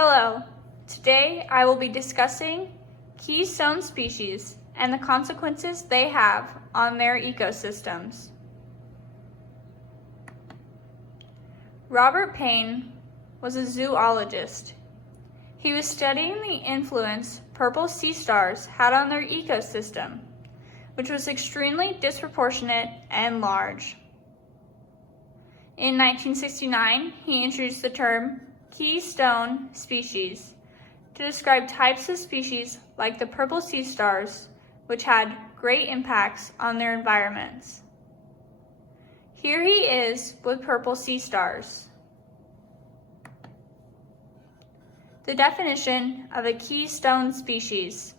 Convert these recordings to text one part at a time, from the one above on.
Hello, today I will be discussing keystone species and the consequences they have on their ecosystems. Robert Payne was a zoologist. He was studying the influence purple sea stars had on their ecosystem, which was extremely disproportionate and large. In 1969, he introduced the term Keystone species to describe types of species like the purple sea stars, which had great impacts on their environments. Here he is with purple sea stars. The definition of a keystone species.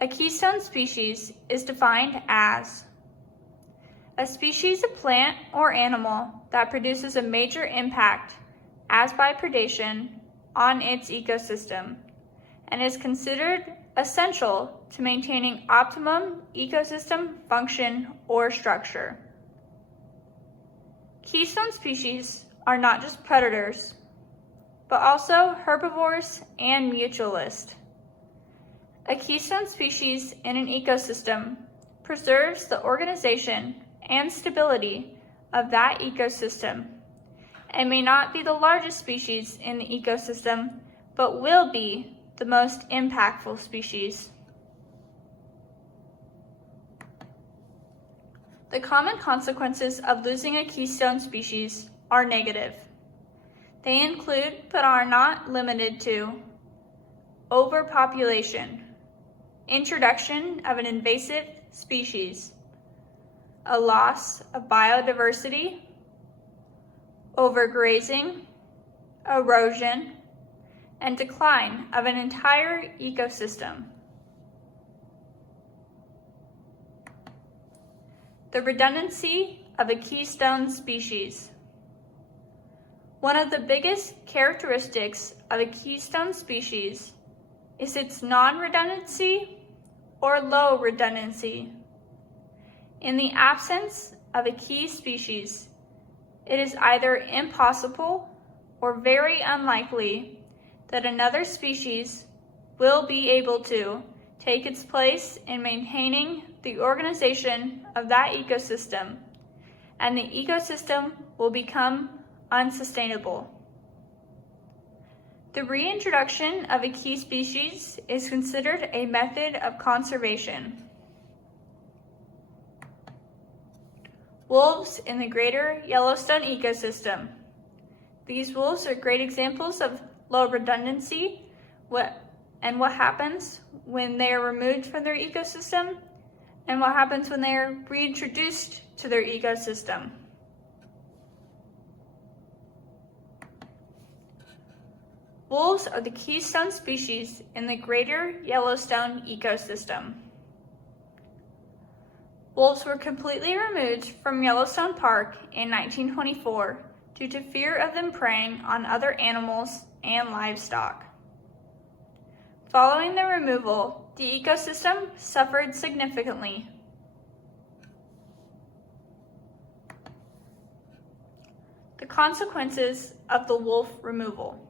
A keystone species is defined as a species of plant or animal that produces a major impact as by predation on its ecosystem and is considered essential to maintaining optimum ecosystem function or structure. Keystone species are not just predators, but also herbivores and mutualists. A keystone species in an ecosystem preserves the organization and stability of that ecosystem and may not be the largest species in the ecosystem, but will be the most impactful species. The common consequences of losing a keystone species are negative. They include, but are not limited to, overpopulation, introduction of an invasive species, a loss of biodiversity, overgrazing, erosion, and decline of an entire ecosystem. The redundancy of a keystone species. One of the biggest characteristics of a keystone species is its non-redundancy or low redundancy. In the absence of a key species, it is either impossible or very unlikely that another species will be able to take its place in maintaining the organization of that ecosystem, and the ecosystem will become unsustainable. The reintroduction of a key species is considered a method of conservation. Wolves in the greater Yellowstone ecosystem. These wolves are great examples of low redundancy and what happens when they are removed from their ecosystem and what happens when they are reintroduced to their ecosystem. Wolves are the keystone species in the greater Yellowstone ecosystem. Wolves were completely removed from Yellowstone Park in 1924 due to fear of them preying on other animals and livestock. Following the removal, the ecosystem suffered significantly. The consequences of the wolf removal.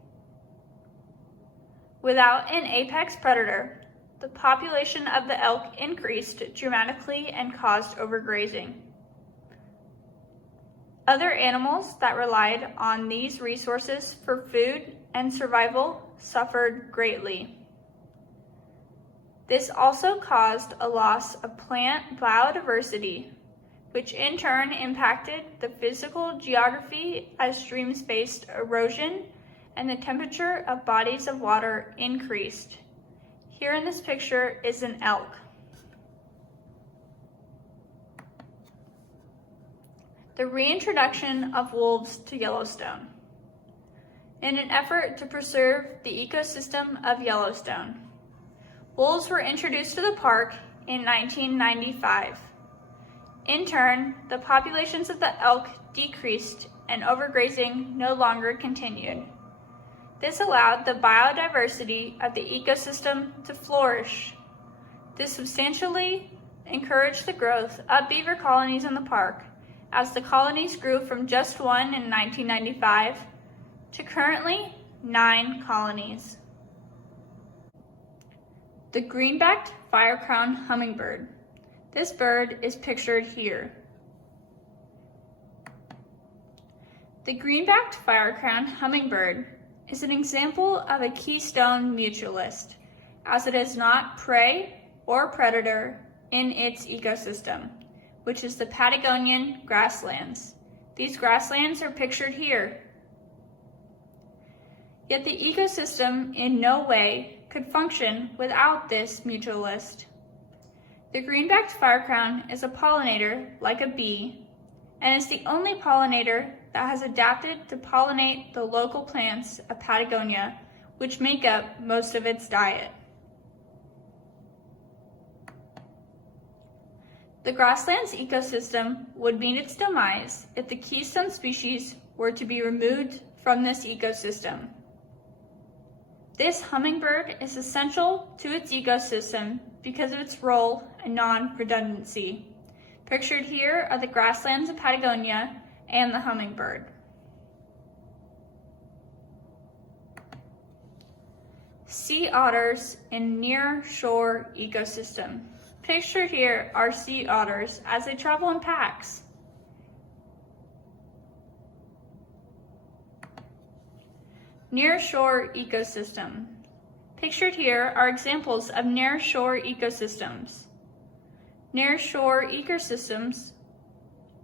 Without an apex predator, the population of the elk increased dramatically and caused overgrazing. Other animals that relied on these resources for food and survival suffered greatly. This also caused a loss of plant biodiversity, which in turn impacted the physical geography as streams faced erosion and the temperature of bodies of water increased. Here in this picture is an elk. The reintroduction of wolves to Yellowstone. In an effort to preserve the ecosystem of Yellowstone, wolves were introduced to the park in 1995. In turn, the populations of the elk decreased and overgrazing no longer continued. This allowed the biodiversity of the ecosystem to flourish. This substantially encouraged the growth of beaver colonies in the park, as the colonies grew from just one in 1995 to currently 9 colonies. The green-backed fire-crowned hummingbird. This bird is pictured here. The green-backed fire-crowned hummingbird is an example of a keystone mutualist, as it is not prey or predator in its ecosystem, which is the Patagonian grasslands. These grasslands are pictured here. Yet the ecosystem in no way could function without this mutualist. The green-backed firecrown is a pollinator like a bee, and is the only pollinator that has adapted to pollinate the local plants of Patagonia, which make up most of its diet. The grasslands ecosystem would meet its demise if the keystone species were to be removed from this ecosystem. This hummingbird is essential to its ecosystem because of its role in non-redundancy. Pictured here are the grasslands of Patagonia and the hummingbird. Sea otters in near-shore ecosystem. Pictured here are sea otters as they travel in packs. Near-shore ecosystem. Pictured here are examples of near-shore ecosystems. Near-shore ecosystems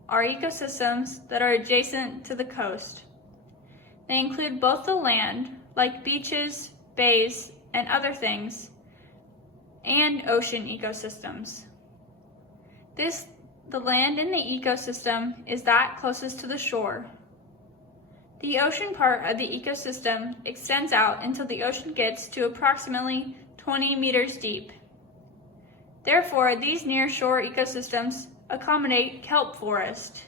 are ecosystems that are adjacent to the coast. They include both the land, like beaches, bays, and other things, and ocean ecosystems. The land in the ecosystem is that closest to the shore. The ocean part of the ecosystem extends out until the ocean gets to approximately 20 meters deep. Therefore, these near-shore ecosystems accommodate kelp forest.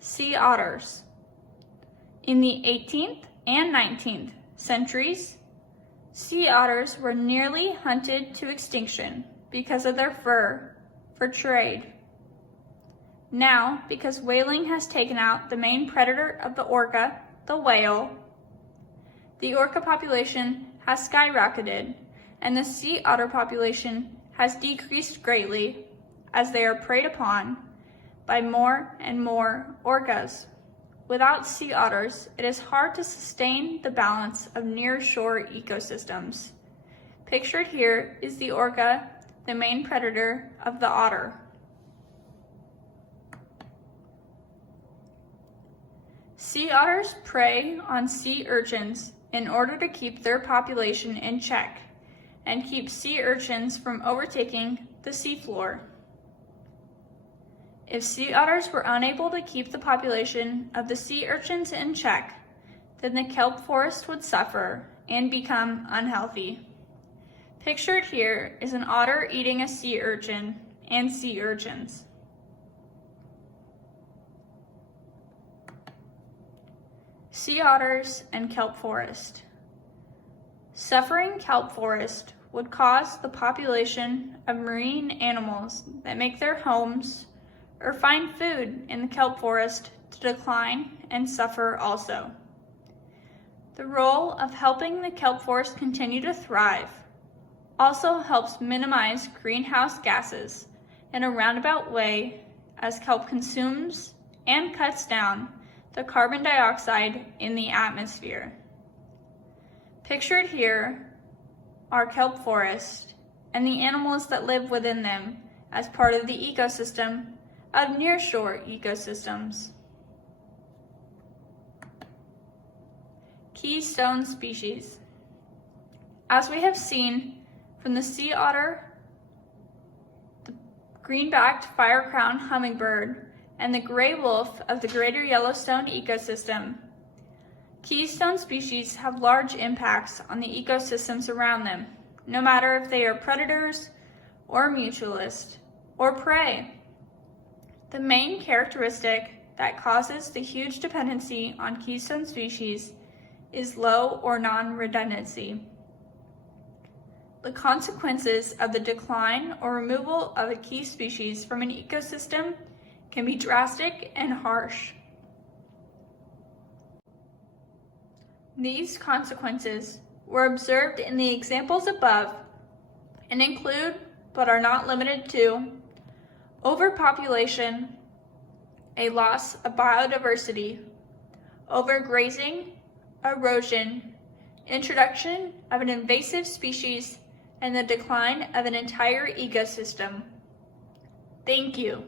Sea otters. In the 18th and 19th centuries, sea otters were nearly hunted to extinction because of their fur for trade. Now, because whaling has taken out the main predator of the orca, the whale, the orca population has skyrocketed, and the sea otter population has decreased greatly as they are preyed upon by more and more orcas. Without sea otters, it is hard to sustain the balance of near-shore ecosystems. Pictured here is the orca, the main predator of the otter. Sea otters prey on sea urchins in order to keep their population in check and keep sea urchins from overtaking the seafloor. If sea otters were unable to keep the population of the sea urchins in check, then the kelp forest would suffer and become unhealthy. Pictured here is an otter eating a sea urchin and sea urchins. Sea otters and kelp forest. Suffering kelp forest would cause the population of marine animals that make their homes or find food in the kelp forest to decline and suffer also. The role of helping the kelp forest continue to thrive also helps minimize greenhouse gases in a roundabout way as kelp consumes and cuts down the carbon dioxide in the atmosphere. Pictured here are kelp forests and the animals that live within them as part of the ecosystem of nearshore ecosystems. Keystone species. As we have seen from the sea otter, the green-backed fire-crowned hummingbird, and the gray wolf of the greater Yellowstone ecosystem, keystone species have large impacts on the ecosystems around them, no matter if they are predators or mutualist or prey. The main characteristic that causes the huge dependency on keystone species is low or non-redundancy. The consequences of the decline or removal of a key species from an ecosystem can be drastic and harsh. These consequences were observed in the examples above and include, but are not limited to, overpopulation, a loss of biodiversity, overgrazing, erosion, introduction of an invasive species, and the decline of an entire ecosystem. Thank you.